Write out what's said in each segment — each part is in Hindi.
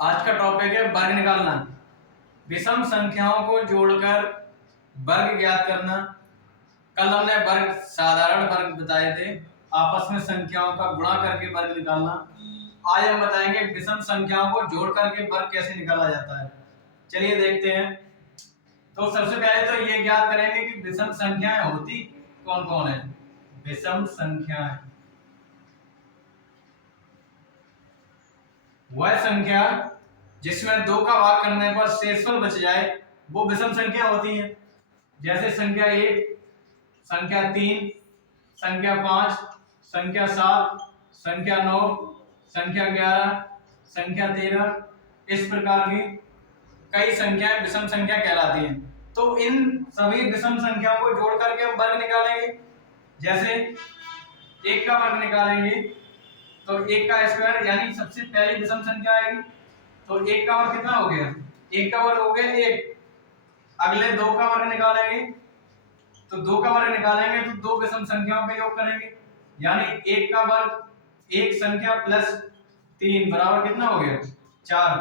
आज का टॉपिक है वर्ग निकालना। विषम संख्याओं को जोड़कर वर्ग ज्ञात करना। कल हमने वर्ग साधारण वर्ग बताए थे, आपस में संख्याओं का गुणा करके वर्ग निकालना। आज हम बताएंगे विषम संख्याओं को जोड़ करके वर्ग कैसे निकाला जाता है। चलिए देखते हैं। तो सबसे पहले तो ये ज्ञात करेंगे कि विषम संख्याएं होती कौन कौन है। विषम संख्याएं वह संख्या जिसमें 2 का भाग करने पर शेषफल बच जाए वो विषम संख्या होती है। जैसे संख्या 1, संख्या 3, संख्या 5, संख्या 7, संख्या 9, संख्या 11, संख्या 13, इस प्रकार की कई संख्याएं विषम संख्या कहलाती हैं। तो इन सभी विषम संख्याओं को जोड़ करके हम वर्ग निकालेंगे। जैसे 1 का वर्ग निकालेंगे तो 1 का स्क्वायर यानी सबसे पहली विषम संख्या आएगी। तो 1 का वर्ग कितना हो गया? 1 का वर्ग हो गया 1। अगले 2 का वर्ग निकालेंगे तो 2 का वर्ग निकालेंगे तो 2 विषम संख्याओं का योग करेंगे यानी 1 का वर्ग 1 संख्या प्लस 3 बराबर कितना हो गया? 4।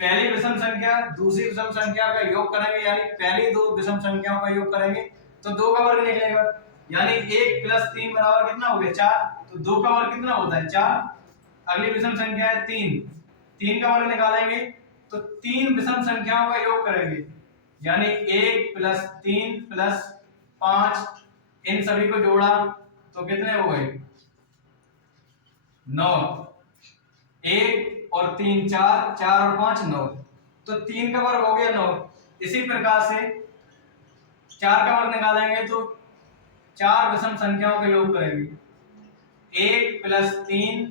पहली विषम संख्या दूसरी विषम संख्या का योग करेंगे यानी पहली 2 विषम संख्याओं का योग करेंगे तो 2 का वर्ग निकलेगा यानी 1 प्लस 3 बराबर कितना हो गया? 4। तो 2 का वर्ग कितना होता है? 4। अगली विषम संख्या है 3। 3 का वर्ग निकालेंगे तो 3 विषम संख्याओं का योग करेंगे यानी 1 प्लस 3 प्लस 5, इन सभी को जोड़ा तो कितने हो गए? 9। 1 और 3 4, 4 और 5 9। तो 3 का वर्ग हो गया 9। इसी प्रकार से 4 का वर्ग निकालेंगे तो 4 विषम संख्याओं का योग करेंगे 1 प्लस 3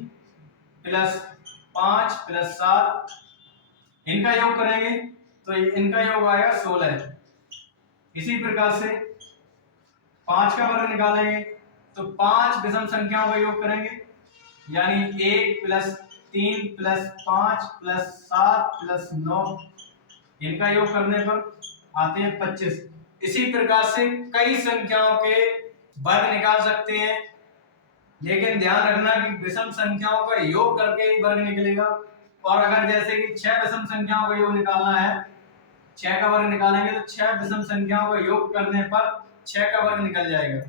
प्लस 5 प्लस 7, इनका योग करेंगे तो इनका योग आएगा 16। इसी प्रकार से 5 का वर्ग निकालेंगे तो 5 विषम संख्याओं का योग करेंगे यानी 1 प्लस 3 प्लस 5 प्लस 7 प्लस 9, इनका योग करने पर आते हैं 25। इसी प्रकार से कई संख्याओं के वर्ग निकाल सकते हैं, लेकिन ध्यान रखना कि विषम संख्याओं का योग करके ही वर्ग निकलेगा। और अगर जैसे कि 6 विषम संख्याओं का योग निकालना है, 6 का वर्ग निकालेंगे तो 6 विषम संख्याओं का योग करने पर 6 का वर्ग निकल जाएगा।